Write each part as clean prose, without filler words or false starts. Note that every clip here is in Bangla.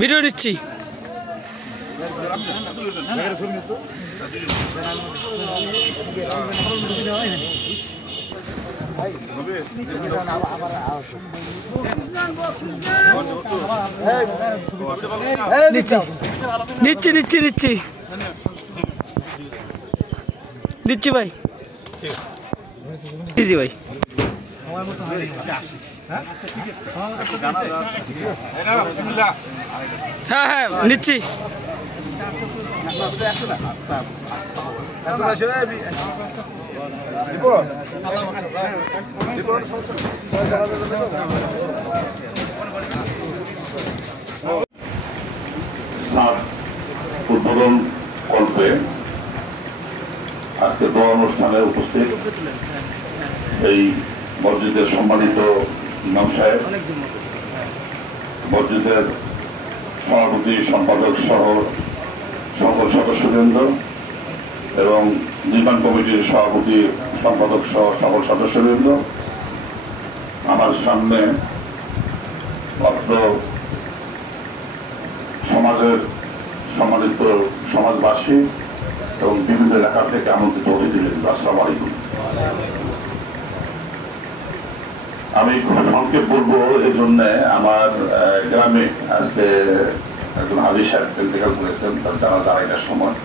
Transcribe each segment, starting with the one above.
ভিডিও দিচ্ছি। নিচ্ছি নিচ্ছি নিচ্ছি দিচ্ছি ভাই। জি ভাই। হ্যাঁ হ্যাঁ নিচ্ছি। উদ্বোধন কল্পে আজকে দোয়া অনুষ্ঠানে উপস্থিত এই মসজিদের সম্মানিত ইমাম সাহেব, মসজিদের সভাপতি সম্পাদক সহ সকল সদস্যবৃন্দ এবং নির্মাণ কমিটির সভাপতি সম্পাদক সহ সকল সদস্যবৃন্দ, আমার সামনে অত্র সমাজের সম্মানিত সমাজবাসী এবং বিভিন্ন এলাকা থেকে আমন্ত্রিত অতিথিবৃন্দ, আসসালামু আলাইকুম। আমি খুব সংক্ষেপ বলবো, এই জন্য আমার গ্রামে আজকে একজন হাজি সাহেব ইন্তেকাল করেছেন, তার জানাজা আড়াইটার সময়।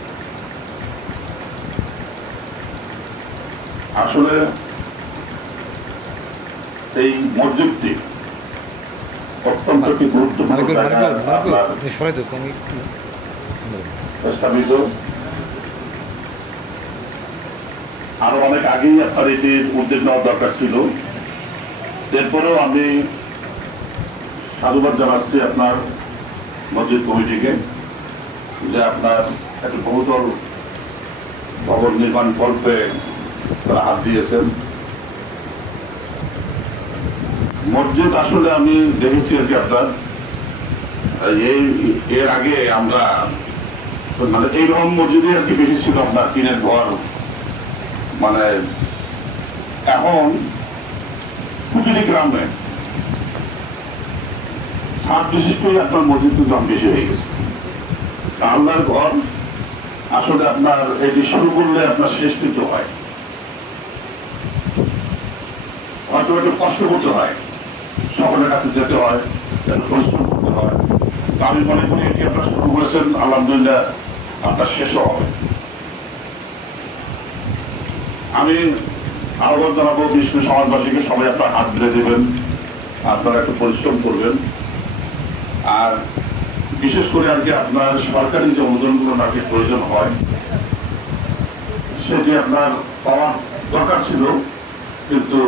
আসলে এই মসজিদটি অত্যন্ত একটি গুরুত্বপূর্ণ স্থাপিত। আরো অনেক আগেই আপনার এটির উদ্যোগ নেওয়ার দরকার ছিল। এরপরেও আমি সাধুবাদ জানাচ্ছি আপনার মসজিদ কমিটিকে যে আপনার একটা বহুতল ভবন নির্মাণ কল্পে তারা হাত দিয়েছেন। মসজিদ আসলে আমি দেখেছি আর কি আপনার এর আগে আমরা মানে এইরকম মসজিদে আর কি বেশি ছিল আপনার টিনের ঘর, মানে এখন প্রতিটি গ্রামে ছাদ বিশিষ্টই আপনার মসজিদ কিন্তু বেশি হয়ে গেছে। আল্লাহর ঘর আসলে আপনার এটি শুরু করলে আপনার শেষ কিন্তু হয়, হয়তো একটু কষ্ট করতে হয়, সকলের কাছে যেতে হয়, পরিশ্রম করতে হয়। আমি মনে করি এটি আপনার শুরু করেছেন, আলহামদুলিল্লাহ আপনার শেষও হবে। আমি আহ্বান জানাবো বিষ্ণু সমাজবাসীকে, সবাই আপনার হাত বেঁধে দেবেন, আপনারা একটু পরিশ্রম করবেন। আর বিশেষ করে আর কি আপনার সরকারি যে অনুদানগুলো নাকি প্রয়োজন হয় সেটি আপনার পাওয়ার দরকার ছিল, কিন্তু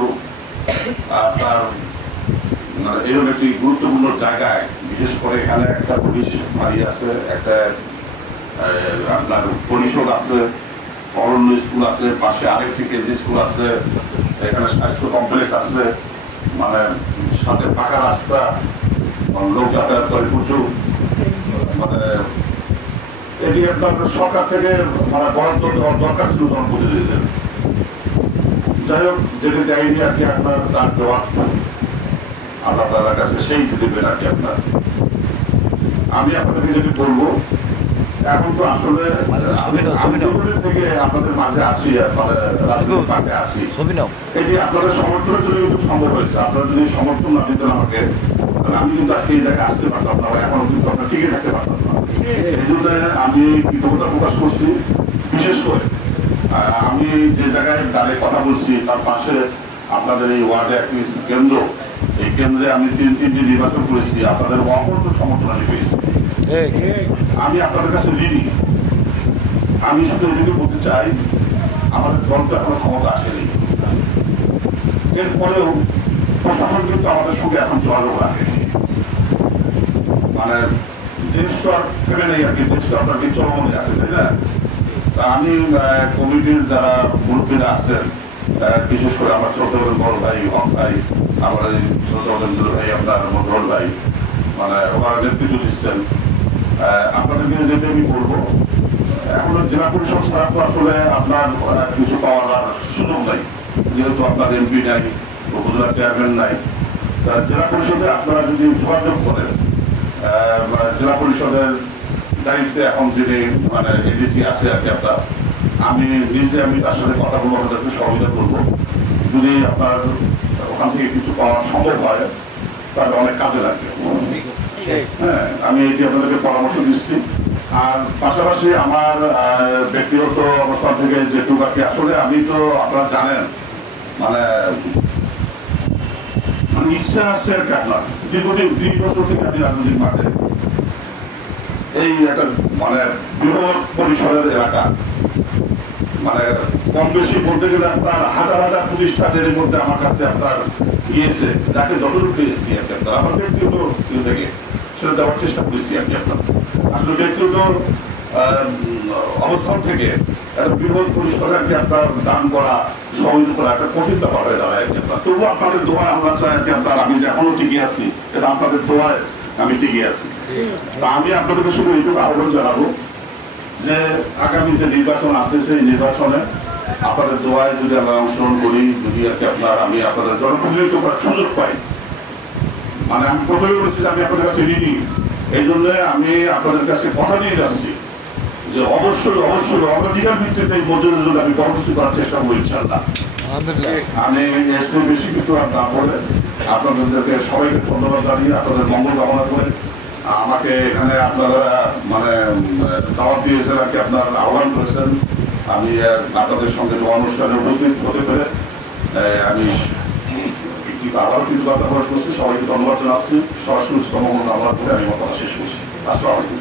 আপনার এরকম একটি গুরুত্বপূর্ণ জায়গায়, বিশেষ করে এখানে একটা পুলিশ বাড়ি আছে, একটা আপনার পরিষদ আছে, অরণ্য স্কুল আছে, পাশে আরেকটি কেন্দ্রীয় স্কুল আছে, এখানে স্বাস্থ্য কমপ্লেক্স আছে, মানে সাথে পাকা রাস্তা, লোক যাতায়াত করে প্রচুর, মানে এটি আপনার সরকার থেকে মানে বরাদ্দ দেওয়ার দরকার ছিল জনপ্রতিনিধিদের। যাই হোক, যেটি দেয়নি আর কি আপনার তার দেওয়ার আল্লাহ তাআলার কাছে সেই দেবেন আর কি আপনার। আমি আপনাদেরকে যেটি বলবো, এখন তো আসলে থেকে আপনাদের মাঝে আসি, আপনাদের আসি, এটি আপনাদের সমর্থনের জন্য কিন্তু সম্ভব হয়েছে। আপনারা যদি সমর্থন না দিতেন আমাকে, তাহলে আমি কিন্তু আজকে এই জায়গায় আসতে পারতাম না, এখনো কিন্তু আপনার টিকে থাকতে পারতাম না। এই জন্য আমি কৃতজ্ঞতা প্রকাশ করছি। বিশেষ করে আমি যে জায়গায় দাঁড়িয়ে কথা বলছি তার পাশে আপনাদের এই ওয়ার্ডে একটি কেন্দ্র, এই কেন্দ্রে আমি তিনটি নির্বাচন করেছি, আপনাদের অপূর্ব সমর্থন আমি পেয়েছি। আমি আপনাদের কাছে ঋণী। আমি শুধু এটুকু বলতে চাই, আমাদের দল তো এখনো ক্ষমতা আসেনি, এরপরেও প্রশাসন কিন্তু আমাদের সঙ্গে এখন যোগাযোগ রাখেছে। মানে দেশ তো আর ফেলে নেই আর কি, দেশ তো আপনার কি চলমনে আছে, তাই না? তা আমি কমিটির যারা মুরব্বীরা আছেন, বিশেষ করে আমার ছোট বড় ভাই হক ভাই, আমার এই ছোট ভাই আপনার মধুর ভাই, মানে ওরা নেতৃত্ব দিচ্ছেন। আপনাদেরকে যেটা আমি বলবো, এখনো জেলা পরিষদ ছাড়া তো আসলে আপনার কিছু পাওয়ার সুযোগ নাই, যেহেতু আপনার এমপি নাই, উপজেলা চেয়ারম্যান নাই। জেলা পরিষদে আপনারা যদি যোগাযোগ করেন, জেলা পরিষদের দায়িত্বে এখন যিনি মানে এডিসি আছে আর কি আপনার, আমি তার সাথে কথা বলবো, আপনাদেরকে সহযোগিতা করবো। যদি আপনার ওখান থেকে কিছু পাওয়া সম্ভব হয় তাহলে অনেক কাজে লাগবে। হ্যাঁ, আমি এটি আপনাদেরকে পরামর্শ দিচ্ছি। আর পাশাপাশি আমার ব্যক্তিগত অবস্থান থেকে যেটুকু আর কি, আসলে আমি তো আপনারা জানেন মানে ইচ্ছা আছে আর কি আপনার দীর্ঘদিন 2 বছর থেকে আমি রাজনৈতিক মাঠে, এই একটা মানে বৃহৎ পরিসরের এলাকা, মানে কম বেশি বলতে গেলে আপনার হাজার হাজার প্রতিষ্ঠানের মধ্যে আমার কাছে আপনার গিয়েছে, যাকে যতটুকু পেয়েছি আর কি আপনার আমার ব্যক্তিগত থেকে সেটা দেওয়ার চেষ্টা করেছি আর কি আপনার। আসলে ব্যক্তিগত অবস্থান থেকে একটা বৃহৎ পরিসরে আর কি আপনার দান করা, সহযোগিতা করা একটা কঠিন ব্যাপার হয়ে দাঁড়ায় আর কি আপনার। তবুও আপনাদের দোয়ায় আমরা চাই আর কি আপনার, আমি যে এখনো টিকে আছি এটা আপনাদের দোয়ায় আমি টিকে আছি। তা আমি আপনাদেরকে শুধু এইটুকু আহ্বান জানাবো যে আগামী যে নির্বাচন আসতেছে, এই নির্বাচনে আপনাদের দোয়ায় যদি আমরা অংশগ্রহণ করি, যদি আর কি আপনার আমি আপনাদের জনপ্রতিনিধিত্ব করার সুযোগ পাই, মানে আমি প্রথমে বলেছি যে আমি আপনাদের কাছে ঋণী, এই জন্য আমি আপনাদের কাছে কথা দিয়ে যাচ্ছি যে অবশ্যই অবশ্যই অগ্রাধিকার ভিত্তিতে এই মসজিদের জন্য আমি বড় কিছু করার চেষ্টা করি ইনশাআল্লাহ। আমি এর বেশি কিছু আর না বলে আপনাদেরকে সবাইকে ধন্যবাদ জানিয়ে আপনাদের মঙ্গল কামনা করে আমাকে এখানে আপনারা মানে দাওয়াত দিয়েছেন আর কি, আপনার আহ্বান করেছেন, আমি আপনাদের সঙ্গে অনুষ্ঠানে উপস্থিত হতে পেরে আমি আবার কিন্তু কথা প্রকাশ করছি। সবাইকে ধন্যবাদ জানাচ্ছি, সরাসরি মঙ্গল কামনা করে আমি আমার কথা শেষ করছি। আসসালামু আলাইকুম।